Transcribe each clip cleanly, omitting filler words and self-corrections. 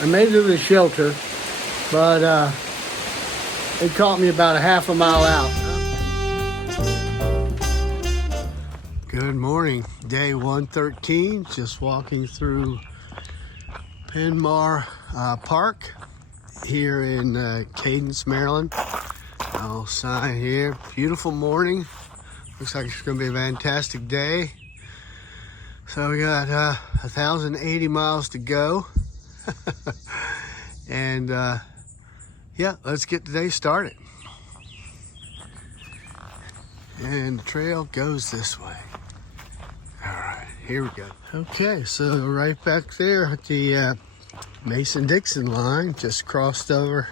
I made it to the shelter, but it caught me about a half a mile out. Good morning, day 113, just walking through Penmar Park here in Cadence, Maryland. I'll sign here, beautiful morning. Looks like it's gonna be a fantastic day. So we got 1,080 miles to go. And yeah, let's get today started. And the trail goes this way. All right, here we go. Okay, so right back there at the Mason-Dixon line, just crossed over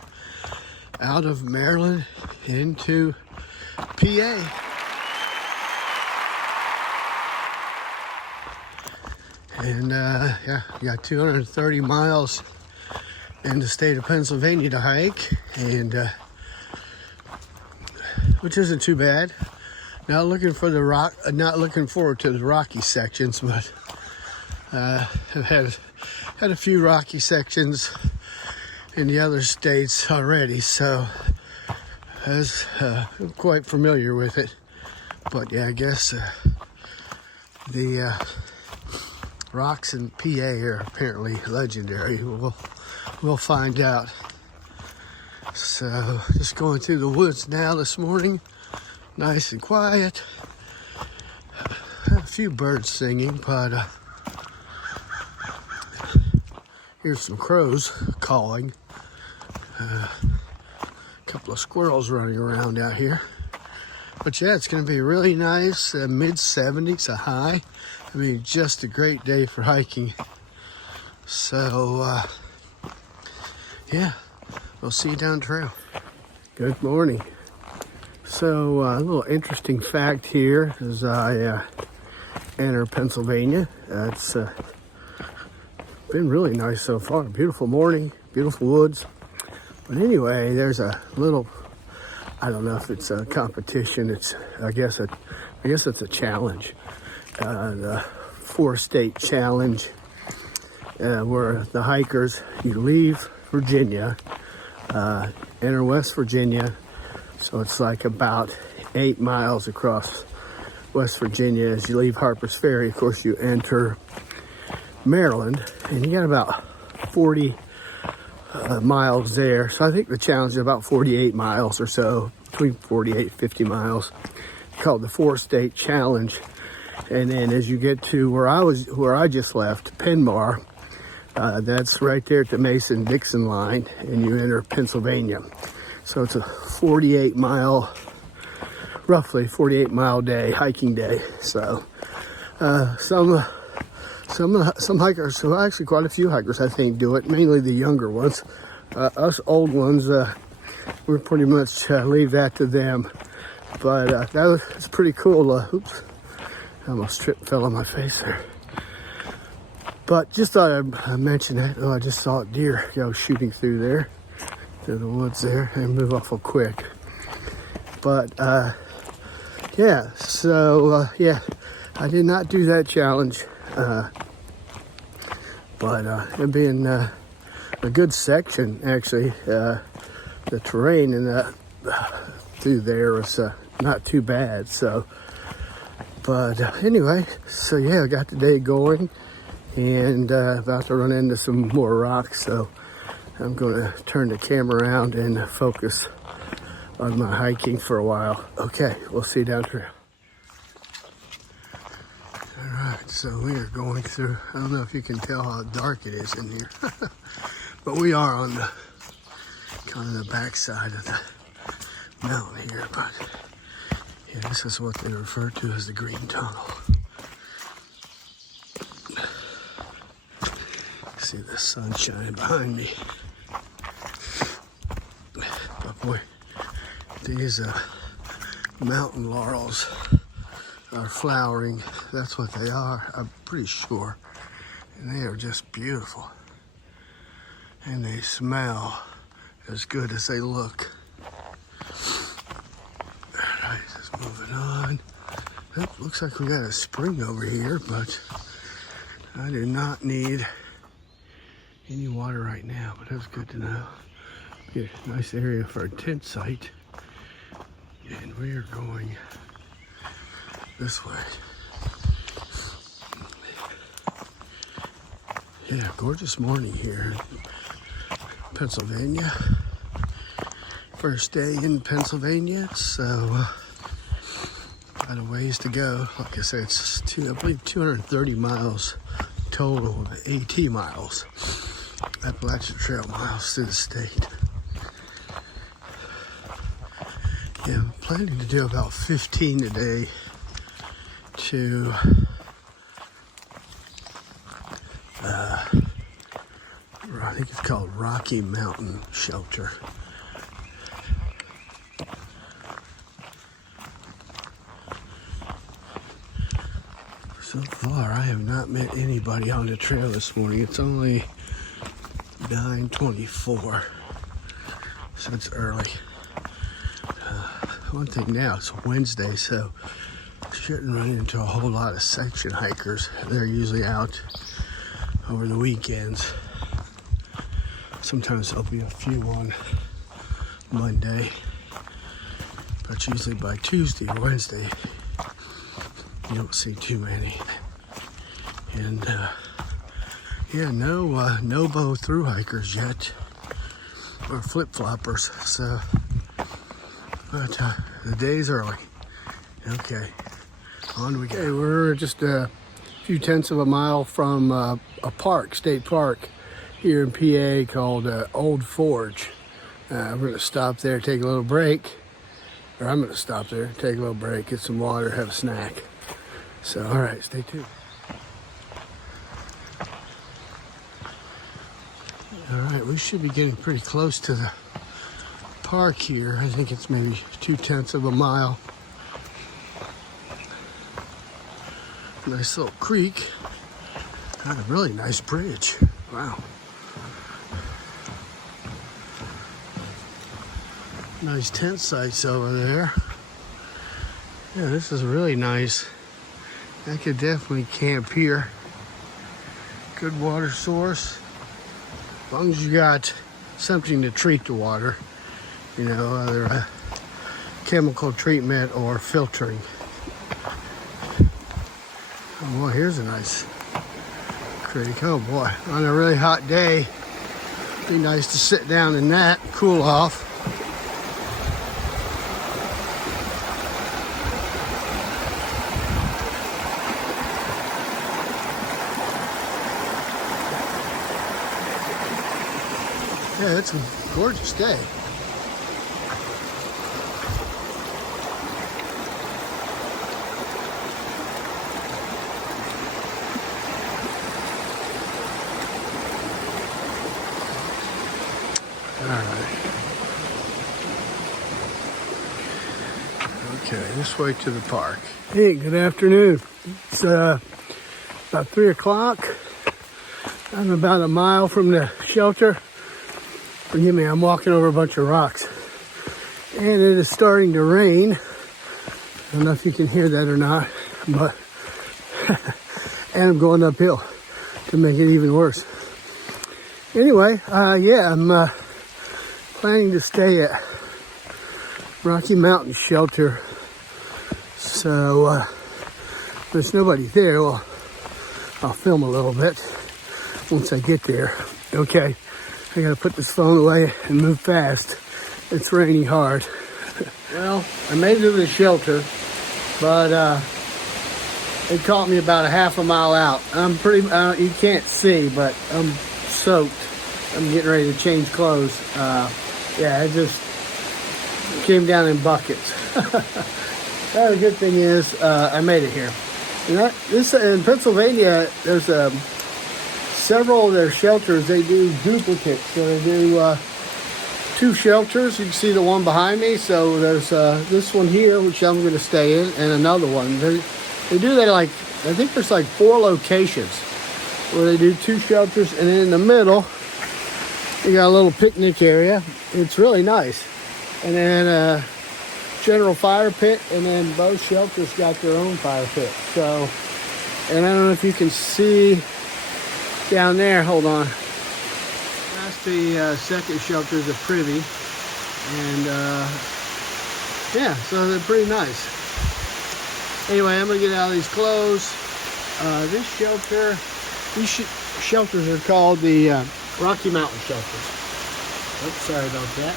out of Maryland into PA. And yeah, we got 230 miles in the state of Pennsylvania to hike, and which isn't too bad. Not looking for the not looking forward to the rocky sections, but I've had a few rocky sections in the other states already, so I'm quite familiar with it. But yeah, I guess the rocks in PA are apparently legendary. We'll find out. So just going through the woods now this morning, nice and quiet. A few birds singing, but here's some crows calling. A couple of squirrels running around out here. But yeah, it's going to be really nice, mid-70s, a high. I mean, just a great day for hiking. So, yeah, we'll see you down the trail. Good morning. So, a little interesting fact here as I enter Pennsylvania. It's been really nice so far. Beautiful morning, beautiful woods. But anyway, there's a little, I don't know if it's a competition. I guess it's a challenge. The 4-state challenge, where the hikers, you leave Virginia, enter West Virginia, so it's like about 8 miles across West Virginia. As you leave Harper's Ferry, of course, you enter Maryland, and you got about 40 miles there. So I think the challenge is about 48 miles or so, between 48 and 50 miles, called the 4-state challenge. And then as you get to where I just left, Penmar, that's right there at the Mason-Dixon line, and you enter Pennsylvania. So it's a roughly 48 mile day, hiking day. So some hikers, so actually quite a few hikers I think do it, mainly the younger ones. Us old ones, we pretty much leave that to them. But it's pretty cool. Oops. I almost fell on my face there. But just thought I'd mention that. Oh, I just saw a deer go shooting through there, through the woods there, and move awful quick. But yeah, so yeah, I did not do that challenge. But it being a good section, actually, the terrain and through there was not too bad. So. But anyway, so yeah, I got the day going, and about to run into some more rocks, so I'm going to turn the camera around and focus on my hiking for a while. Okay, we'll see you down the trail. All right, so we are going through, I don't know if you can tell how dark it is in here, but we are on the kind of the backside of the mountain here, but yeah, this is what they refer to as the Green Tunnel. See the sunshine behind me. But boy, these mountain laurels are flowering. That's what they are, I'm pretty sure. And they are just beautiful. And they smell as good as they look. Moving on. Oh, looks like we got a spring over here, but I do not need any water right now, but that's good to know. Be a nice area for a tent site. And we are going this way. Yeah, gorgeous morning here in Pennsylvania. First day in Pennsylvania, so got a ways to go. Like I said, it's I believe 230 miles total of AT miles, Appalachian Trail miles through the state. Yeah, I'm planning to do about 15 today to I think it's called Rocky Mountain Shelter. So far, I have not met anybody on the trail this morning. It's only 9:24, so it's early. One thing now, it's Wednesday, so shouldn't run into a whole lot of section hikers. They're usually out over the weekends. Sometimes there'll be a few on Monday, but usually by Tuesday or Wednesday, you don't see too many. And yeah, no bow through hikers yet, or flip floppers. So, but the day's early. Okay, on we go. Okay, we're just a few tenths of a mile from a park, state park here in PA called Old Forge. We're gonna stop there, take a little break, or I'm gonna stop there, take a little break, get some water, have a snack. So, all right, stay tuned. All right, we should be getting pretty close to the park here. I think it's maybe 2/10 of a mile. Nice little creek. Got a really nice bridge. Wow. Nice tent sites over there. Yeah, this is really nice. I could definitely camp here. Good water source. As long as you got something to treat the water, you know, either chemical treatment or filtering. Oh boy, here's a nice creek. Oh boy, on a really hot day, it'd be nice to sit down in that, cool off. Yeah, it's a gorgeous day. All right. Okay, this way to the park. Hey, good afternoon. It's about 3 o'clock. I'm about a mile from the shelter. Forgive me, I'm walking over a bunch of rocks. And it is starting to rain. I don't know if you can hear that or not, but and I'm going uphill to make it even worse. Anyway, yeah, I'm planning to stay at Rocky Mountain Shelter. So, there's nobody there. Well, I'll film a little bit once I get there. Okay. I gotta put this phone away and move fast. It's raining hard. Well, I made it to the shelter, but it caught me about a half a mile out. I'm pretty, you can't see, but I'm soaked. I'm getting ready to change clothes. Yeah, it just came down in buckets. Well, the good thing is, I made it here. And this in Pennsylvania, there's several of their shelters, they do duplicates. So they do 2 shelters. You can see the one behind me. So there's this one here, which I'm going to stay in, and another one. They do that like, I think there's like 4 locations where they do 2 shelters, and then in the middle, you got a little picnic area. It's really nice. And then general fire pit, and then both shelters got their own fire pit. So, and I don't know if you can see down there, hold on. That's the second shelter, the privy. And yeah, so they're pretty nice. Anyway, I'm gonna get out of these clothes. This shelter, these shelters are called the Rocky Mountain shelters. Oops, sorry about that.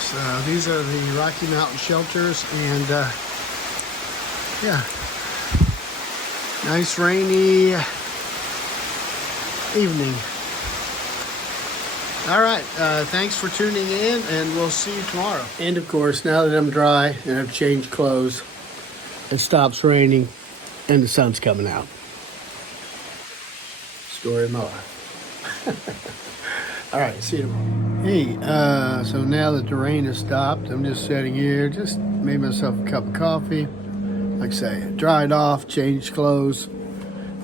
So these are the Rocky Mountain shelters, and yeah, nice rainy evening. All right, thanks for tuning in, and we'll see you tomorrow. And of course, now that I'm dry and I've changed clothes, it stops raining and the sun's coming out. Story of my life. All right, see you tomorrow. Hey, so now that the rain has stopped, I'm just sitting here, just made myself a cup of coffee. Like I say, dried off, changed clothes,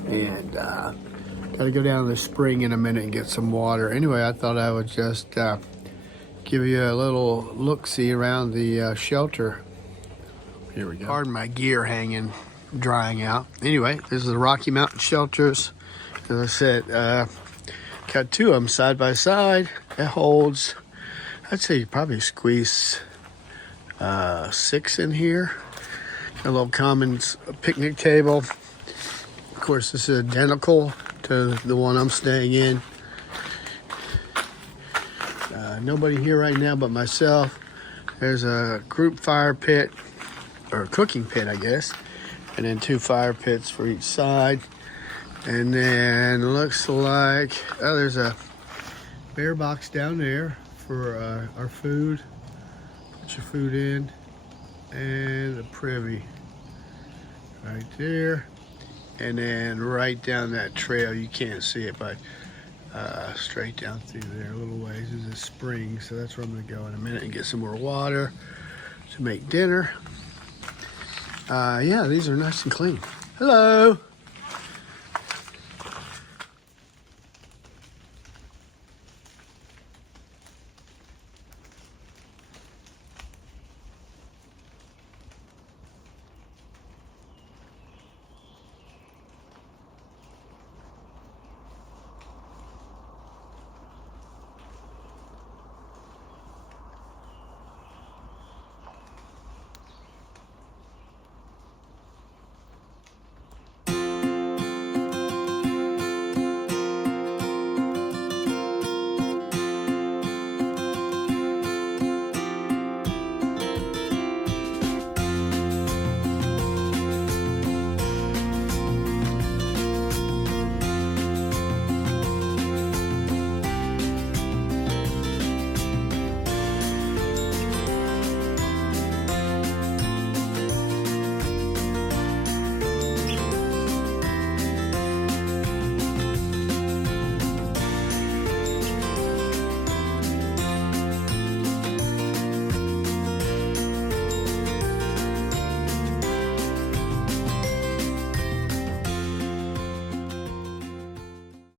and gotta go down to the spring in a minute and get some water. Anyway, I thought I would just give you a little look-see around the shelter. Here we go. Pardon my gear hanging, drying out. Anyway, this is the Rocky Mountain shelters. As I said, got two of them side by side. It holds, I'd say you probably squeeze 6 in here. Got a little common picnic table. Of course, this is identical to the one I'm staying in. Nobody here right now but myself. There's a group fire pit, or cooking pit, I guess, and then 2 fire pits for each side. And then looks like, oh, there's a bear box down there for our food. Put your food in, and a privy right there. And then right down that trail, you can't see it, but straight down through there a little ways is a spring. So that's where I'm gonna go in a minute and get some more water to make dinner. Yeah, these are nice and clean. Hello.